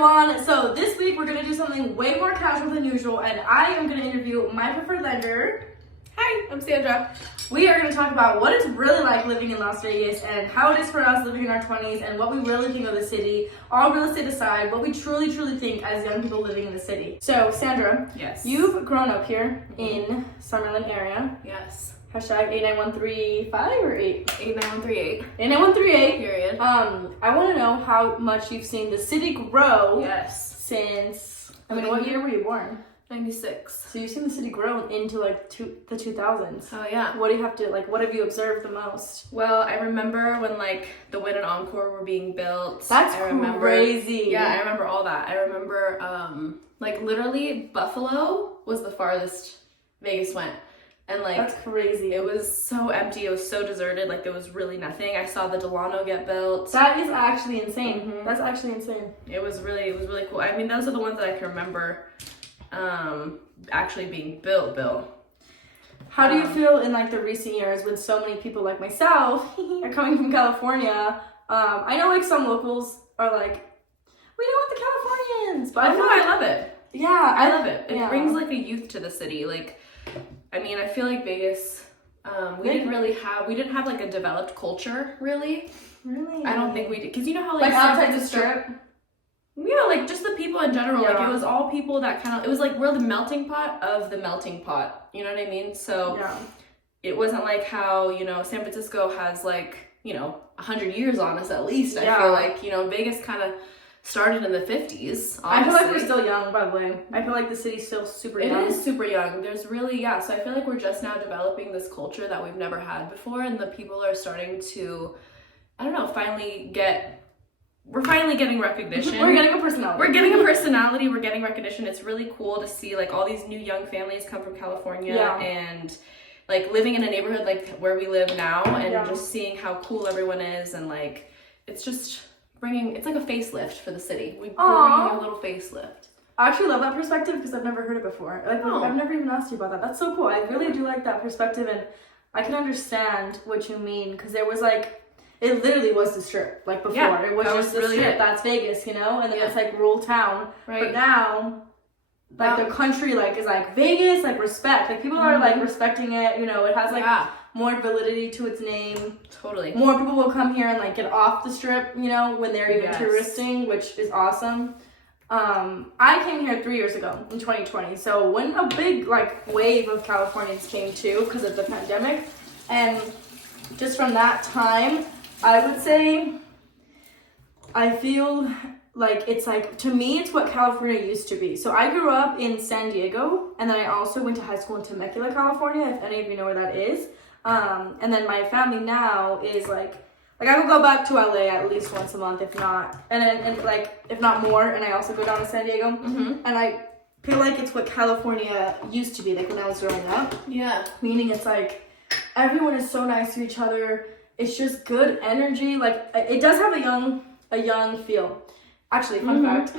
everyone. So this week we're going to do something way more casual than usual, and I am going to interview my preferred lender. Hi, I'm Sandra. We are going to talk about what it's really like living in Las Vegas and how it is for us living in our 20s and what we really think of the city, all real estate aside, what we truly think as young people living in the city. So Sandra, Yes. you've grown up here in Summerlin area. Yes. Hashtag 89135 or 8? 89138. 89138. Period. I want to know how much you've seen the city grow. Yes. Since, what year were you born? 96. So you've seen the city grow into like the 2000s. Oh yeah. What do you have to, what have you observed the most? Well, I remember when the Wynn and Encore were being built. That's crazy. Yeah, I remember all that. I remember literally Buffalo was the farthest Vegas went. And that's crazy. It was so empty. It was so deserted. There was really nothing. I saw the Delano get built. That is actually insane. Mm-hmm. That's actually insane. It was really cool. I mean, those are the ones that I can remember actually being built. How do you feel in the recent years when so many people like myself are coming from California? I know some locals are we don't want the Californians, but I love it. Yeah, I love it. It yeah. brings a youth to the city. I feel like Vegas, we didn't have a developed culture really. Really? I don't think we did, because you know how outside the strip. Yeah, just the people in general. Yeah. It was all people that it was we're the melting pot of the melting pot. You know what I mean? So yeah. It wasn't how San Francisco has 100 years on us at least. Yeah. I feel Vegas kind of started in the 50s. Honestly. I feel like we're still young, by the way. I feel like the city's still super young. It is super young. There's really, so I feel like we're just now developing this culture that we've never had before, and the people are starting to, we're finally getting recognition. We're getting a personality. We're getting recognition. It's really cool to see all these new young families come from California and living in a neighborhood where we live now and just seeing how cool everyone is, and it's just it's like a facelift for the city. We're bringing a little facelift. I actually love that perspective because I've never heard it before. I've never even asked you about that. That's so cool. I really do like that perspective, and I can understand what you mean, because there was it literally was the strip before. Yeah, it was just the really strip. That's Vegas, and then it's rural town. Right. But now the country is Vegas, respect. People are respecting it. It has more validity to its name. Totally. More people will come here and get off the strip, when they're even touristing, which is awesome. I came here 3 years ago in 2020. So when a big wave of Californians came too because of the pandemic, and just from that time, I would say I feel it's to me, it's what California used to be. So I grew up in San Diego, and then I also went to high school in Temecula, California, if any of you know where that is. And then my family now is I will go back to LA at least once a month, if not, if not more. And I also go down to San Diego, and I feel it's what California used to be when I was growing up. Yeah. Meaning it's everyone is so nice to each other. It's just good energy. It does have a young feel. Actually, fun fact.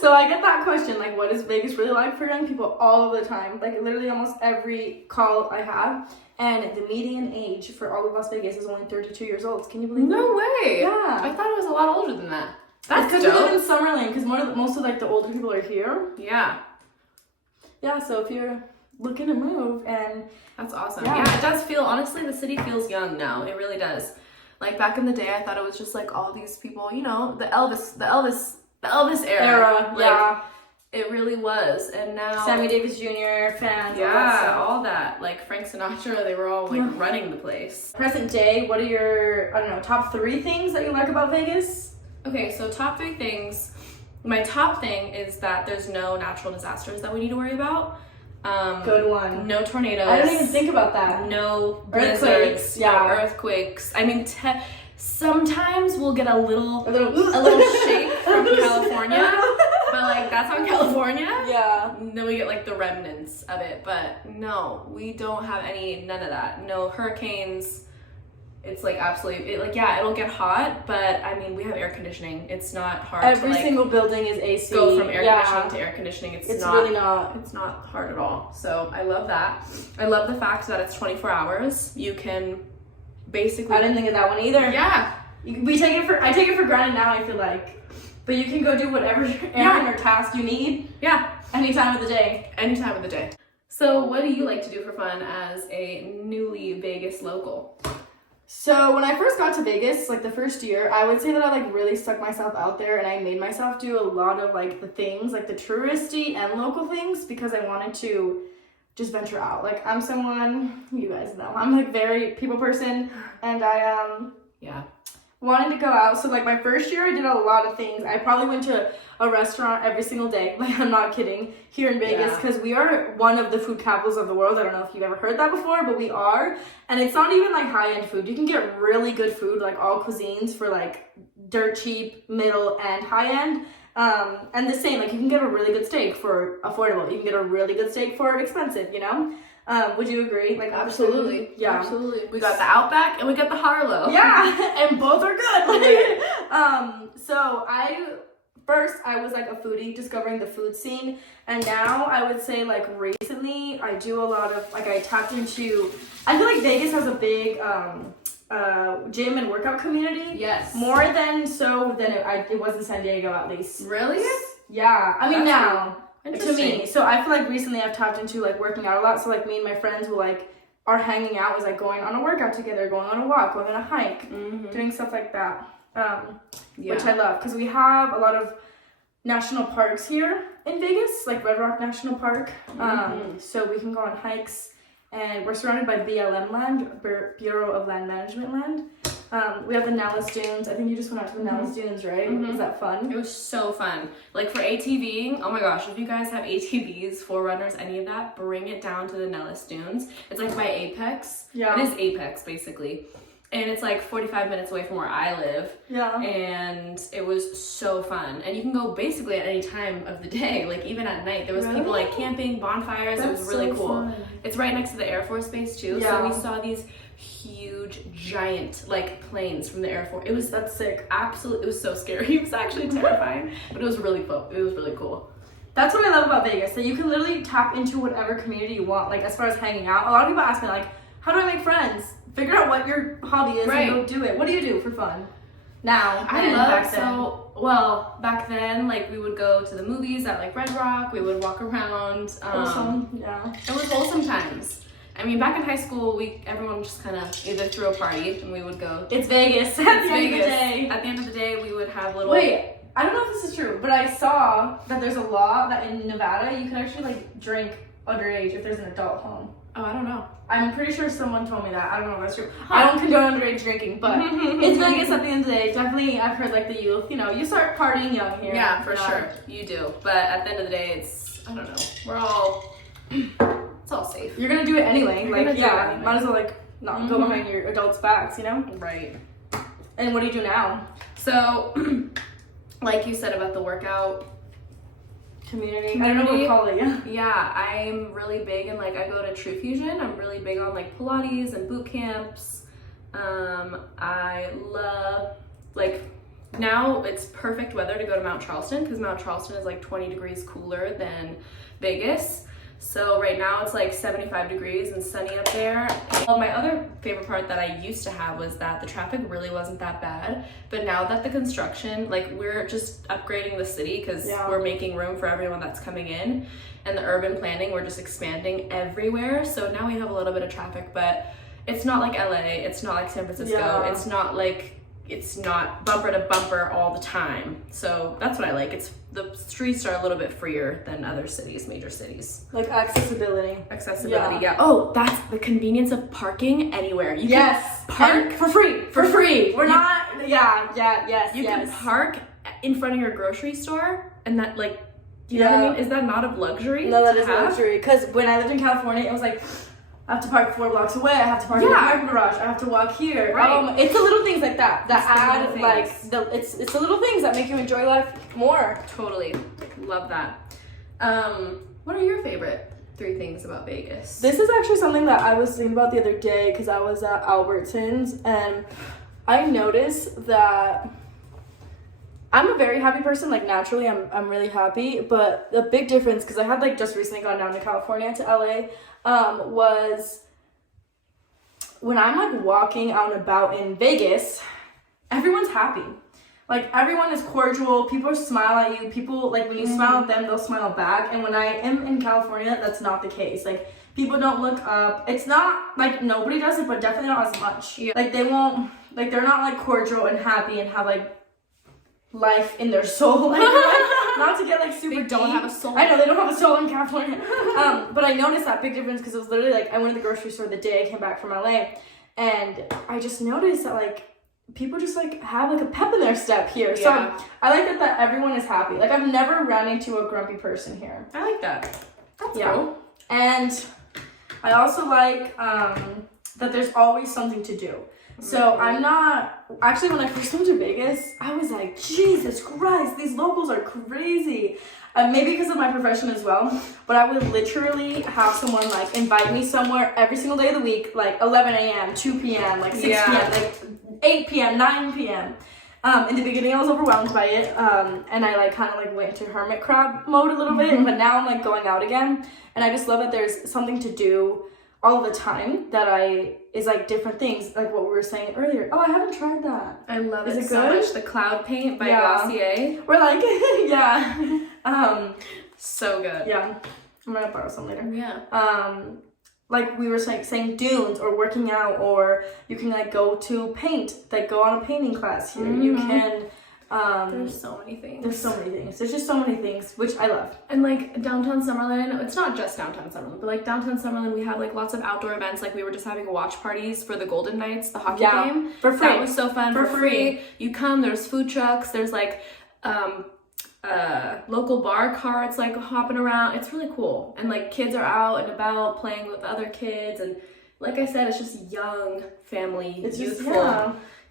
So I get that question, what is Vegas really like for young people all of the time? Literally almost every call I have. And the median age for all of Las Vegas is only 32 years old. Can you believe that? No way. Yeah. I thought it was a lot older than that. That's because we live in Summerlin, because most of the older people are here. Yeah. Yeah, so if you're looking to move, and that's awesome. Yeah, it does feel, honestly, the city feels young now. It really does. Back in the day, I thought it was just all these people, the Elvis era. Yeah. It really was. And now Sammy Davis Jr. fans. Yeah, all that. Frank Sinatra, they were all running the place. Present day, what are your, top 3 things that you like about Vegas? Okay, so top 3 things. My top thing is that there's no natural disasters that we need to worry about. Good one. No tornadoes. I didn't even think about that. No earthquakes. No earthquakes. Sometimes we'll get a little shake from California, but that's on California. Yeah. Then we get the remnants of it, but no, we don't have none of that. No hurricanes. It's absolutely, it'll get hot, but we have air conditioning. It's not hard. Every single building is AC. Go from air conditioning to air conditioning. It's really not. It's not hard at all. So I love that. I love the fact that it's 24 hours. You can basically. I didn't think of that one either. Yeah. I take it for granted now. I feel But you can go do whatever errand or task you need. Yeah. Any time of the day. Any time of the day. So what do you like to do for fun as a newly Vegas local? So when I first got to Vegas, like the first year, I would say that I like really stuck myself out there and I made myself do a lot of like the things, like the touristy and local things, because I wanted to just venture out. Like I'm someone, you guys know, I'm like very people person, and I wanted to go out. So like my first year I did a lot of things. I probably went to a restaurant every single day. Like I'm not kidding, here in Vegas, because we are one of the food capitals of the world. I don't know if you've ever heard that before, but we are. And it's not even like high-end food. You can get really good food, like all cuisines, for like dirt cheap, middle, and high-end. And the same, like you can get a really good steak for affordable. You can get a really good steak for expensive, you know? Would you agree? Like absolutely. Yeah. Absolutely. We got the Outback and we got the Harlow. Yeah, and both are good. So I was like a foodie, discovering the food scene, and now I would say like recently I do a lot of like I tapped into. I feel like Vegas has a big gym and workout community. Yes. More than it was in San Diego, at least. Really? Yeah. I mean now. To me, so I feel like recently I've tapped into like working out a lot. So like me and my friends will like are hanging out, is like going on a workout together, going on a walk, going on a hike, doing stuff like that, which I love, because we have a lot of national parks here in Vegas, like Red Rock National Park. So we can go on hikes, and we're surrounded by BLM land, Bureau of Land Management land. We have the Nellis Dunes. I think you just went out to the Nellis Dunes, right? Was that fun? It was so fun. Like for ATVing, oh my gosh, if you guys have ATVs, 4Runners, any of that, bring it down to the Nellis Dunes. It's like by Apex. Yeah. It is Apex, basically. And it's like 45 minutes away from where I live. Yeah. And it was so fun. And you can go basically at any time of the day, like even at night. There was people like camping, bonfires. It was really cool. Fun. It's right next to the Air Force Base too. Yeah. So we saw these huge, giant like planes from the Air Force. That's sick. Absolutely, it was so scary. It was actually terrifying, but it was really fun. It was really cool. That's what I love about Vegas, that you can literally tap into whatever community you want. Like as far as hanging out, a lot of people ask me like, how do I make friends? Figure out what your hobby is and go do it. What do you do for fun now? Back then, like we would go to the movies at like Red Rock. We would walk around. Wholesome, yeah. It was wholesome times. I mean, back in high school, everyone just kind of either threw a party and we would go. It's Vegas. At the end of the day. At the end of the day, we would have little. Wait, I don't know if this is true, but I saw that there's a law that in Nevada you can actually like drink underage if there's an adult home. Oh, I don't know. I'm pretty sure someone told me that. I don't know if that's true. I don't condone underage drinking, but it's Vegas at the end of the day. Definitely, I've heard like the youth, you start partying young here. Yeah, for sure. You do. But at the end of the day, I don't know. It's all safe. You're going to do it anyway. Might as well like not go behind your adults' backs, Right. And what do you do now? So, like you said about the workout community. I don't know what to call it. Yeah, I'm really big in like I go to True Fusion. I'm really big on like Pilates and boot camps. I love like now it's perfect weather to go to Mount Charleston, because Mount Charleston is like 20 degrees cooler than Vegas. So right now it's like 75 degrees and sunny up there. Well, my other favorite part that I used to have was that the traffic really wasn't that bad. But now that the construction, like we're just upgrading the city because we're making room for everyone that's coming in. And the urban planning, we're just expanding everywhere. So now we have a little bit of traffic, but it's not like LA. It's not like San Francisco. Yeah. It's not bumper to bumper all the time. So that's what I like. The streets are a little bit freer than other cities, major cities. Like accessibility. Yeah. Oh, that's the convenience of parking anywhere. You can park for free. For free. We're not, yes. You can park in front of your grocery store, and that like, you know what I mean? Is that not a luxury? No, that is a luxury. Because when I lived in California, it was like, I have to park 4 blocks away. I have to park in the parking garage. I have to walk here. Right. It's the little things like that add like it's the little things that make you enjoy life more. Totally, love that. What are your favorite 3 things about Vegas? This is actually something that I was thinking about the other day because I was at Albertsons, and I noticed that I'm a very happy person. Like naturally, I'm really happy. But the big difference, because I had like just recently gone down to California to LA. Was when I'm like walking out and about in Vegas, everyone's happy. like everyone is cordial. People smile at you. People, like, when you smile at them, they'll smile back. And when I am in California, that's not the case. Like, people don't look up. It's not like nobody does it, but definitely not as much. Yeah. Like, they won't, like, they're not like cordial and happy and have like life in their soul. Like, not to get like super deep. They don't have a soul. I know, they don't have a soul in California. But I noticed that big difference because it was literally like I went to the grocery store the day I came back from LA, and I just noticed that like people just like have like a pep in their step here. So I like that everyone is happy. Like, I've never ran into a grumpy person here. I like that. That's cool. And I also like that there's always something to do. So I'm not, actually when I first moved to Vegas, I was like, Jesus Christ, these locals are crazy. Maybe because of my profession as well, but I would literally have someone like invite me somewhere every single day of the week, like 11 a.m., 2 p.m., like 6 p.m., like 8 p.m., 9 p.m. In the beginning I was overwhelmed by it, and I like kind of like went into hermit crab mode a little bit, but now I'm like going out again, and I just love that there's something to do all the time that is like different things, like what we were saying earlier. Oh, I haven't tried that. I love it so much. The cloud paint by Glossier. We're like, so good. Yeah, I'm gonna borrow some later. Yeah. Like we were saying dunes or working out, or you can like go to paint, like go on a painting class here. You can. There's so many things. There's just so many things, which I love. And like downtown Summerlin, it's not just downtown Summerlin, but like downtown Summerlin, we have like lots of outdoor events. Like we were just having watch parties for the Golden Knights, the hockey game. For free. That was so fun. For free. You come, there's food trucks, there's like local bar carts like hopping around. It's really cool. And like kids are out and about playing with other kids, and like I said, it's just young, family, it's youthful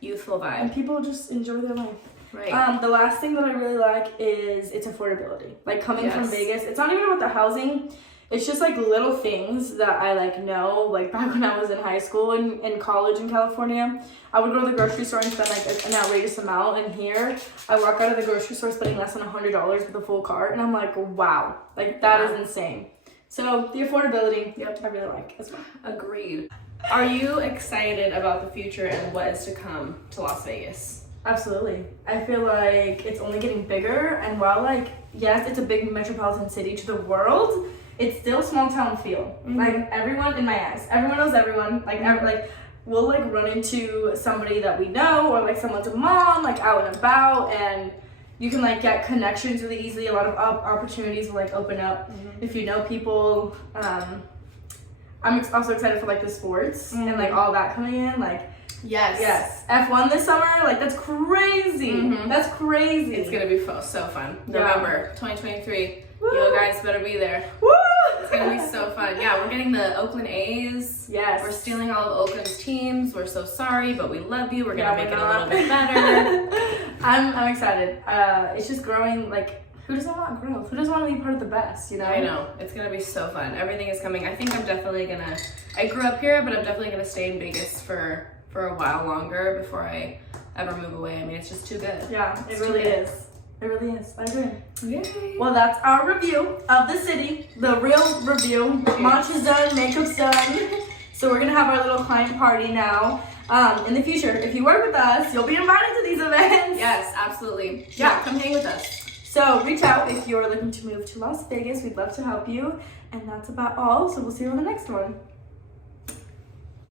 vibe. And people just enjoy their life. Right. The last thing that I really like is its affordability. Like coming from Vegas, it's not even about the housing. It's just like little things that I like know. Like back when I was in high school and in college in California, I would go to the grocery store and spend like an outrageous amount. And here, I walk out of the grocery store spending less than $100 with a full cart, and I'm like, wow, like that is insane. So the affordability, I really like as well. Agreed. Are you excited about the future and what is to come to Las Vegas? Absolutely. I feel like it's only getting bigger, and while like, yes, it's a big metropolitan city to the world, it's still small town feel. Like everyone, in my eyes, everyone knows everyone. Like, we'll like run into somebody that we know, or like someone's mom, like out and about, and you can like get connections really easily. A lot of opportunities will like open up if you know people. I'm also excited for like the sports and like all that coming in, like. Yes. F1 this summer, like that's crazy. That's crazy. It's gonna be so fun. November 2023. Woo. You guys better be there. Woo! It's gonna be so fun. Yeah, we're getting the Oakland A's. Yes. We're stealing all of Oakland's teams. We're so sorry, but we love you. We're gonna make it a little bit better. I'm excited. It's just growing. Like, who doesn't want growth? Who doesn't want to be part of the best, you know? I know. It's going to be so fun. Everything is coming. I think I'm definitely going to... I grew up here, but I'm definitely going to stay in Vegas for a while longer before I ever move away. I mean, it's just too good. Yeah, it really is. It really is. I agree. Yay. Well, that's our review of the city. The real review. Munch is done. Makeup's done. So we're going to have our little client party now. In the future, if you work with us, you'll be invited to these events. Yes, absolutely. Yeah, come hang with us. So reach out if you're looking to move to Las Vegas. We'd love to help you. And that's about all. So we'll see you on the next one.